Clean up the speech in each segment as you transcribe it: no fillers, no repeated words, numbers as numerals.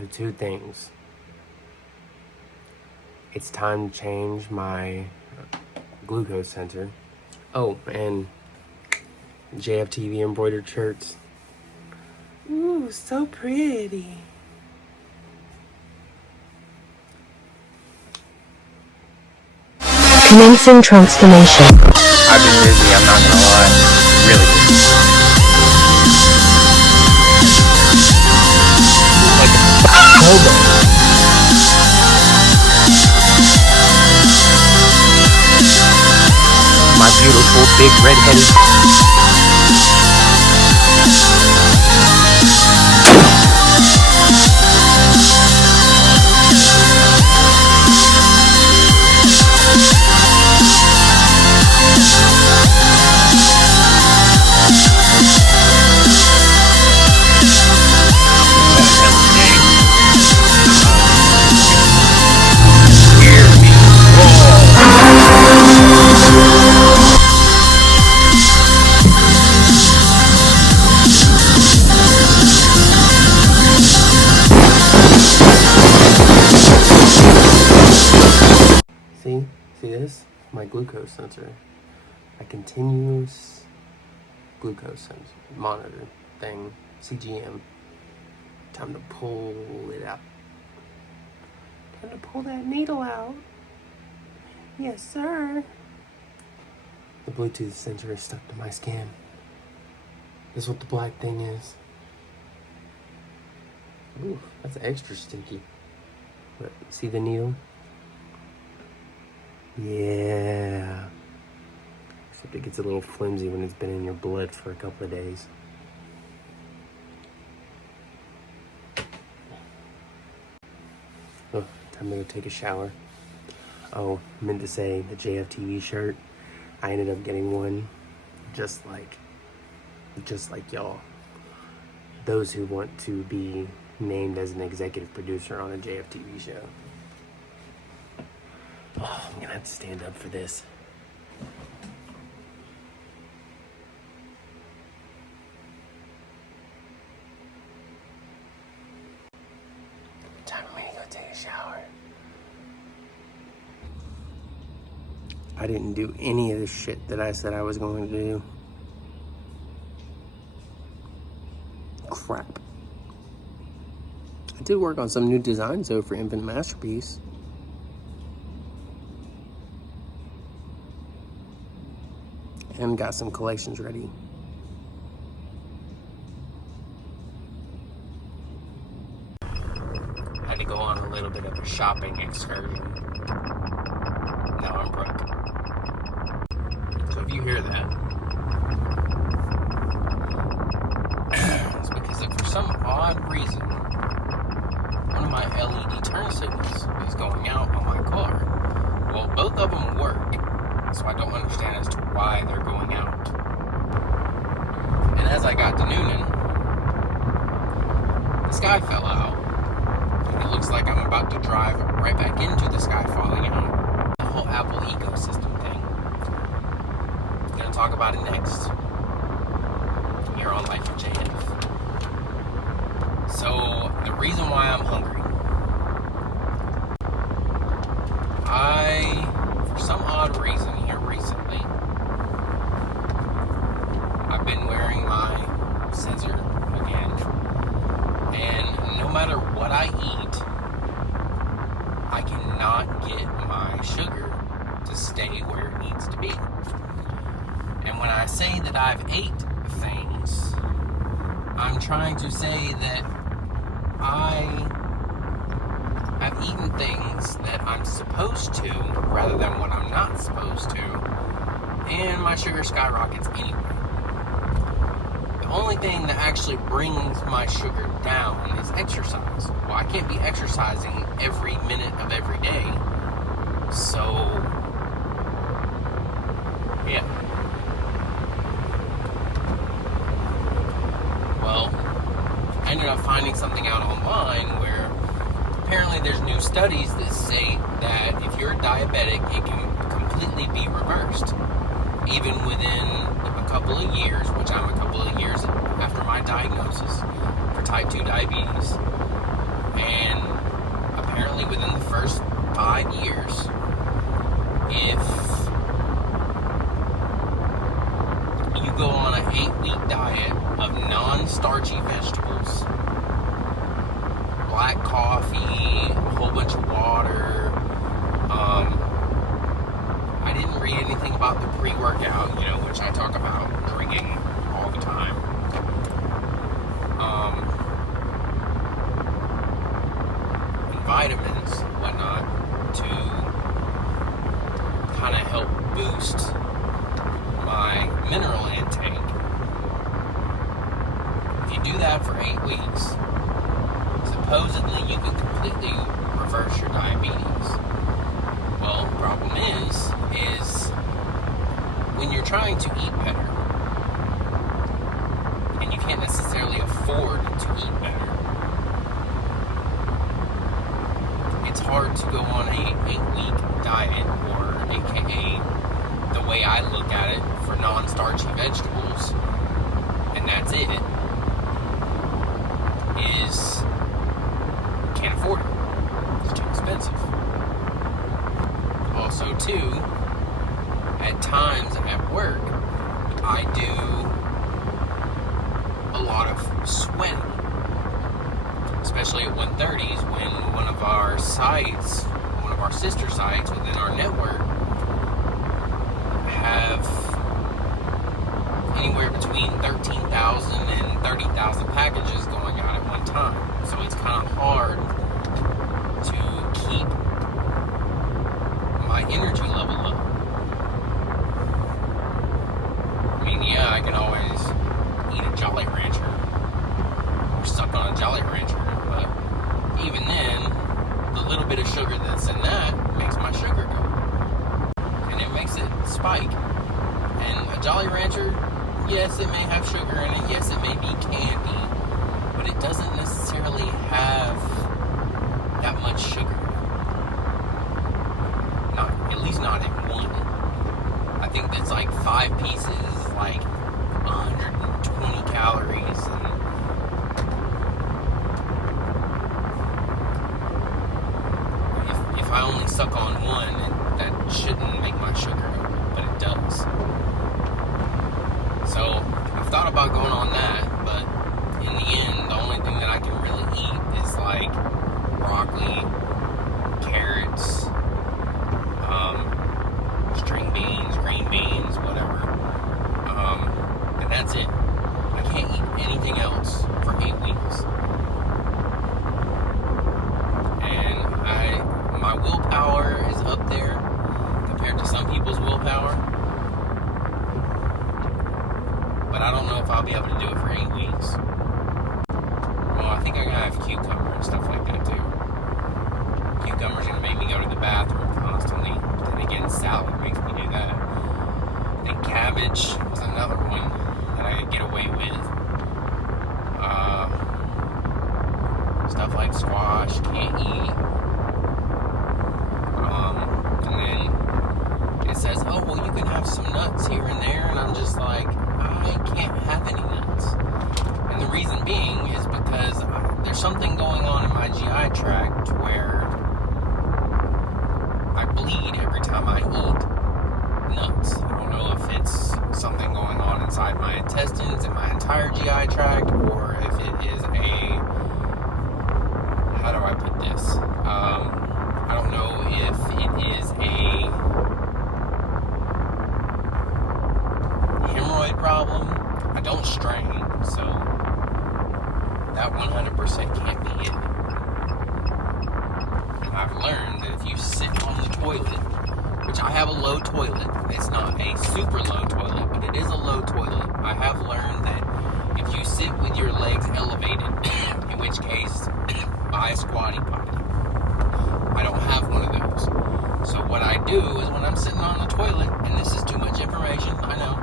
So 2 things. It's time to change my glucose sensor. Oh, and JFTV embroidered shirts. Ooh, so pretty. Commencing transformation. I've been busy, I'm not gonna lie. Really busy. My beautiful big red-headed. See this? My glucose sensor. A continuous glucose sensor monitor thing. CGM. Time to pull it out. Time to pull that needle out. Yes, sir. The Bluetooth sensor is stuck to my skin. This is what the black thing is. Ooh, that's extra stinky. But see the needle? Yeah. Except it gets a little flimsy when it's been in your blood for a couple of days. Oh, time to go take a shower. Oh, meant to say the JFTV shirt. I ended up getting one just like y'all. Those who want to be named as an executive producer on a JFTV show. Oh, I'm gonna have to stand up for this. Time for me to go take a shower. I didn't do any of the shit that I said I was going to do. Crap. I did work on some new designs though for Infinite Mast3rpiece. And got some collections ready. Had to go on a little bit of a shopping excursion. Now I'm broke. So if you hear that, it's because if for some odd reason one of my LED turn signals is going out on my car. Well, both of them work. So I don't understand as to why they're going out. And as I got to Noonan, the sky fell out. And it looks like I'm about to drive right back into the sky falling out. The whole Apple ecosystem thing. I'm going to talk about it next. Here on Life with JF. So, the reason why I'm hungry. For some odd reason here recently, I've been wearing my sensor again, and no matter what I eat, I cannot get my sugar to stay where it needs to be. And when I say that I've ate things, I'm trying to say that I've eaten things that I'm supposed to rather than what I'm not supposed to, and my sugar skyrockets anyway. The only thing that actually brings my sugar down is exercise. Well, I can't be exercising every minute of every day, so yeah. Well, I ended up finding something out online where apparently there's new studies that say that if you're diabetic, it can completely be reversed. Even within a couple of years, which I'm a couple of years after my diagnosis for type 2 diabetes. And apparently within the first 5 years, if you go on an 8-week diet of non-starchy vegetables, black coffee, a whole bunch of water, I didn't read anything about the pre-workout, which I talk about drinking all the time. And vitamins, whatnot, to kind of help boost my mineral intake. If you do that for 8 weeks, supposedly you can completely reverse your diabetes. Well, the problem is when you're trying to eat better, and you can't necessarily afford to eat better, it's hard to go on a 8-week diet, or AKA the way I look at it, for non-starchy vegetables, and that's it, is can't afford it. It's too expensive. Also, too, at times at work, I do a lot of sweating, especially at 130s when one of our sister sites within our network have anywhere between 13,000 and 30,000 packages going out at one time. So it's kind of hard to keep my energy level up. I mean, yeah, I can always eat a Jolly Rancher or suck on a Jolly Rancher, but even then, the little bit of sugar that's in that makes my sugar go. And it makes it spike. And a Jolly Rancher, yes, it may have sugar in it, yes, it may be candy, but it doesn't necessarily have that much sugar. At least not in one. I think that's like 5 pieces, like 120 calories, and if I only suck on one, that shouldn't make my sugar go up, but it does. So I've thought about going on that, but in the end, the only thing that I can really eat is like broccoli, carrots, string beans, green beans, whatever. And that's it. I can't eat anything else for 8 weeks. And my willpower is up there compared to some people's willpower. But I don't know if I'll be able to do it for 8 weeks. Well, I think I gotta have cucumber and stuff like that too. Cucumber's gonna make me go to the bathroom constantly. But then again, salad makes me do that. I think cabbage was another one that I could get away with. Stuff like squash, can't eat. And then it says, oh, well, you can have some nuts here and there. And I'm just like, I can't have any nuts. And the reason being is because there's something going on in my GI tract where I bleed every time I eat nuts. I don't know if it's something going on inside my intestines and my entire GI tract, or if it is how do I put this? I don't know if it is a hemorrhoid problem. I don't strain, so that 100% can't be it. I've learned that if you sit on the toilet, which I have a low toilet, it's not a super low toilet, but it is a low toilet. I have learned that if you sit with your legs elevated, in which case, buy a squatty potty. I don't have one of those. So what I do is when I'm sitting on the toilet, and this is too much information, I know,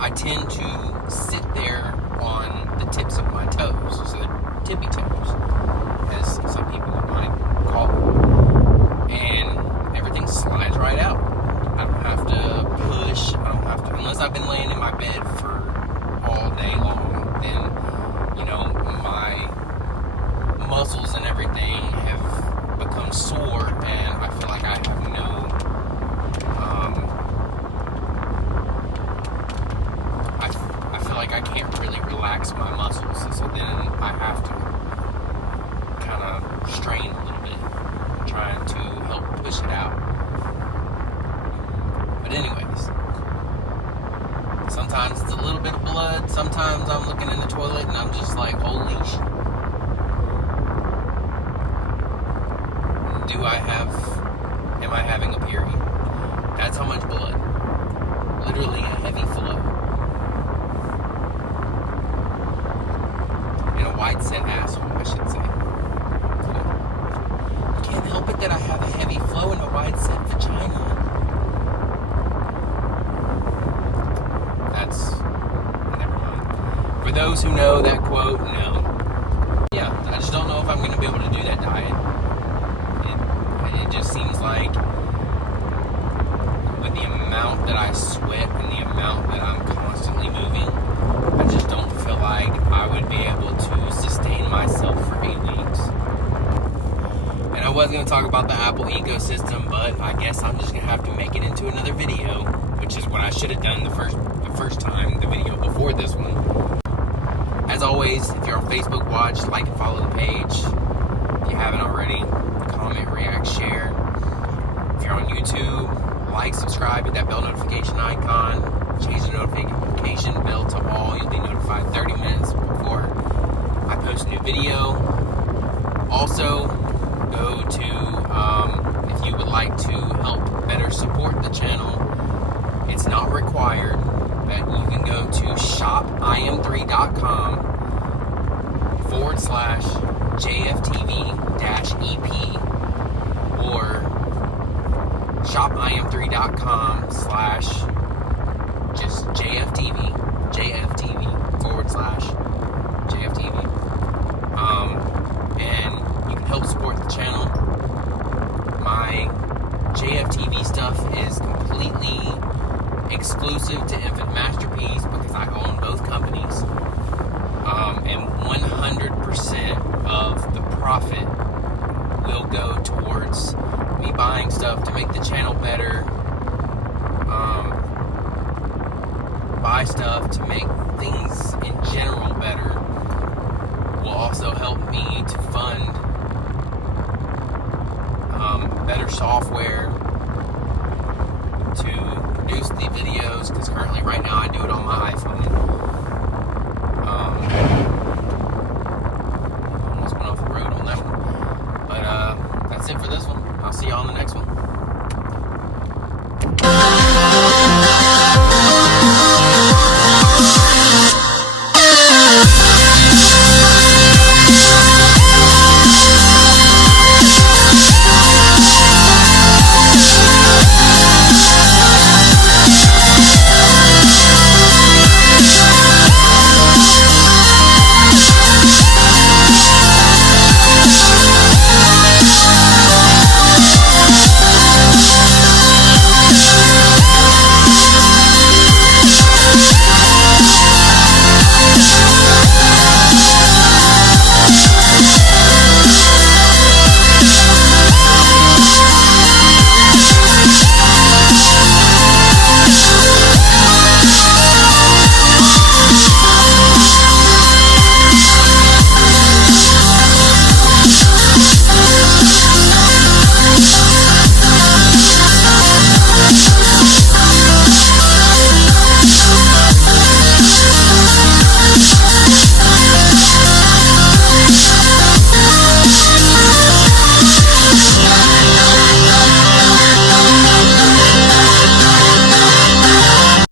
I tend to sit there on the tips of my toes, so the tippy toes, as some people might call them. And everything slides right out. I don't have to push, unless I've been laying in my bed for all day long, then, my I have to kind of strain a little bit, trying to help push it out. But anyways, sometimes it's a little bit of blood. Sometimes I'm looking in the toilet and I'm just like, holy shit. Am I having a period? That's how much blood. Literally a heavy flow. And a wide set asshole, I should say. You can't help it that I have a heavy flow and a wide set vagina. Never mind. For those who know that quote, no. Yeah, I just don't know if I'm going to be able to do that diet. It just seems like with the amount that I sweat and the amount that I'm constantly moving, I just don't feel like I would be able to sustain myself for 8 weeks. And I was going to talk about the Apple ecosystem, but I guess I'm just going to have to make it into another video, which is what I should have done the first time, the video before this one. As always, if you're on Facebook, watch, like and follow the page. If you haven't already, comment, react, share. If you're on YouTube, like, subscribe, hit that bell notification icon. Change the notification bell to all. You'll be notified 30 minutes before I post a new video. Also, go to, if you would like to help better support the channel, it's not required, but you can go to shopim3.com/JFTV-EP or shopim3.com/just JFTV/JFTV. And you can help support the channel. My JFTV stuff is completely exclusive to Infinite Mast3rpiece because I own both companies. And 100% of the profit will go towards me buying stuff to make the channel better, buy stuff to make things in general better. Will also help me to fund better software to produce the videos, because currently right now I do it on my iPhone.